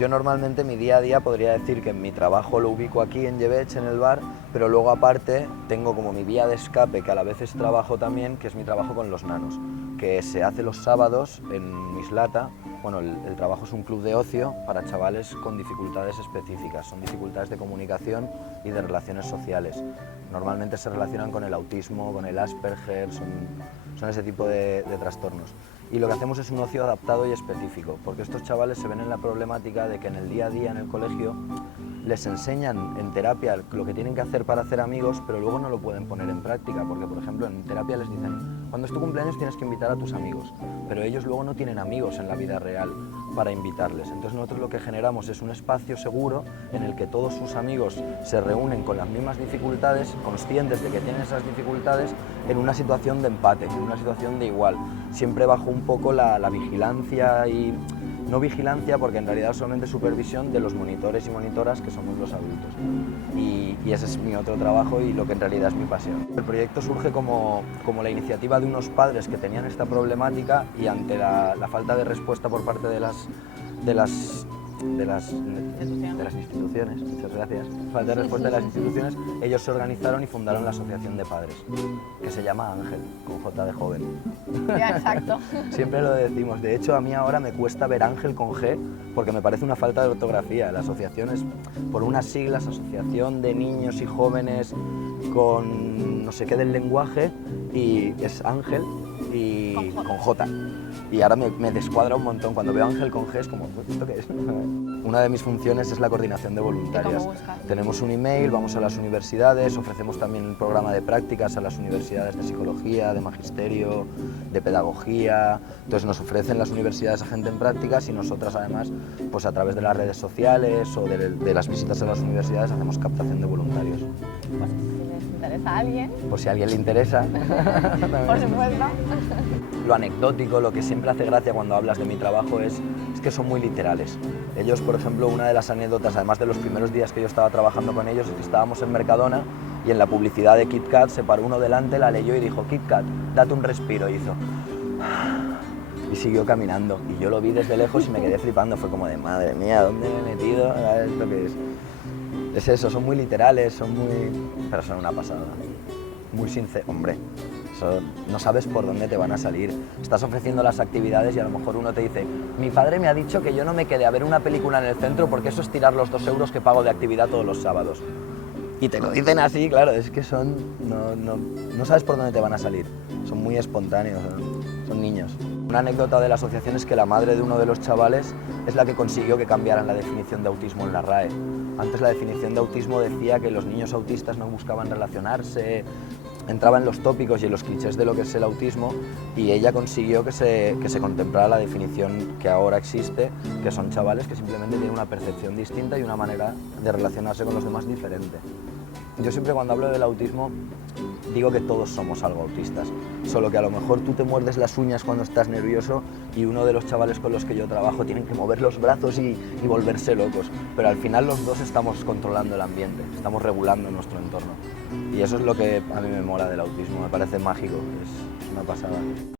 Yo normalmente mi día a día podría decir que mi trabajo lo ubico aquí en Llebeig, en el bar, pero luego aparte tengo como mi vía de escape, que a la vez es trabajo también, que es mi trabajo con los nanos, que se hace los sábados en Mislata. Bueno, el trabajo es un club de ocio para chavales con dificultades específicas, son dificultades de comunicación y de relaciones sociales. Normalmente se relacionan con el autismo, con el Asperger, son ese tipo de trastornos. Y lo que hacemos es un ocio adaptado y específico, porque estos chavales se ven en la problemática de que en el día a día en el colegio les enseñan en terapia lo que tienen que hacer para hacer amigos, pero luego no lo pueden poner en práctica, porque por ejemplo en terapia les dicen, cuando es tu cumpleaños tienes que invitar a tus amigos, pero ellos luego no tienen amigos en la vida real para invitarles. Entonces nosotros lo que generamos es un espacio seguro en el que todos sus amigos se reúnen con las mismas dificultades, conscientes de que tienen esas dificultades, en una situación de empate, en una situación de igual, siempre bajo un poco la vigilancia y... No vigilancia, porque en realidad solamente supervisión de los monitores y monitoras que somos los adultos. Y ese es mi otro trabajo y lo que en realidad es mi pasión. El proyecto surge como la iniciativa de unos padres que tenían esta problemática y ante la falta de respuesta por parte de las instituciones, muchas gracias, falta de respuesta de las instituciones, ellos se organizaron y fundaron la Asociación de Padres, que se llama Ángel, con J de joven. Ya, exacto. Siempre lo decimos, de hecho a mí ahora me cuesta ver Ángel con G porque me parece una falta de ortografía. La asociación es por unas siglas, Asociación de Niños y Jóvenes con no sé qué del lenguaje, y es Ángel y con J. Y ahora me descuadra un montón. Cuando veo Ángel con G es como, ¿esto qué es? Una de mis funciones es la coordinación de voluntarias. Tenemos un email, vamos a las universidades, ofrecemos también un programa de prácticas a las universidades de psicología, de magisterio, de pedagogía. Entonces nos ofrecen las universidades a gente en prácticas y nosotras además, pues a través de las redes sociales o de las visitas a las universidades hacemos captación de voluntarios. Pues si les interesa a alguien. Por si a alguien le interesa. Por supuesto. Lo anecdótico, lo que siempre hace gracia cuando hablas de mi trabajo es que son muy literales. Ellos, por ejemplo, una de las anécdotas, además de los primeros días que yo estaba trabajando con ellos, es que estábamos en Mercadona y en la publicidad de Kit Kat se paró uno delante, la leyó y dijo, Kit Kat, date un respiro, y hizo... Y siguió caminando, y yo lo vi desde lejos y me quedé flipando, fue como de, madre mía, ¿dónde me he metido? A ver, ¿esto qué es? Es eso, son muy literales, pero son una pasada. Muy sinceros, hombre. No sabes por dónde te van a salir. Estás ofreciendo las actividades y a lo mejor uno te dice, mi padre me ha dicho que yo no me quede a ver una película en el centro porque eso es tirar los 2 euros que pago de actividad todos los sábados. Y te lo dicen así, claro, es que no sabes por dónde te van a salir. Son muy espontáneos, son niños. Una anécdota de la asociación es que la madre de uno de los chavales es la que consiguió que cambiaran la definición de autismo en la RAE. Antes la definición de autismo decía que los niños autistas no buscaban relacionarse, entraba en los tópicos y en los clichés de lo que es el autismo, y ella consiguió que se contemplara la definición que ahora existe, que son chavales que simplemente tienen una percepción distinta y una manera de relacionarse con los demás diferente. Yo siempre cuando hablo del autismo digo que todos somos algo autistas, solo que a lo mejor tú te muerdes las uñas cuando estás nervioso y uno de los chavales con los que yo trabajo tienen que mover los brazos y volverse locos, pero al final los dos estamos controlando el ambiente, estamos regulando nuestro entorno, y eso es lo que a mí me mola del autismo, me parece mágico, es una pasada.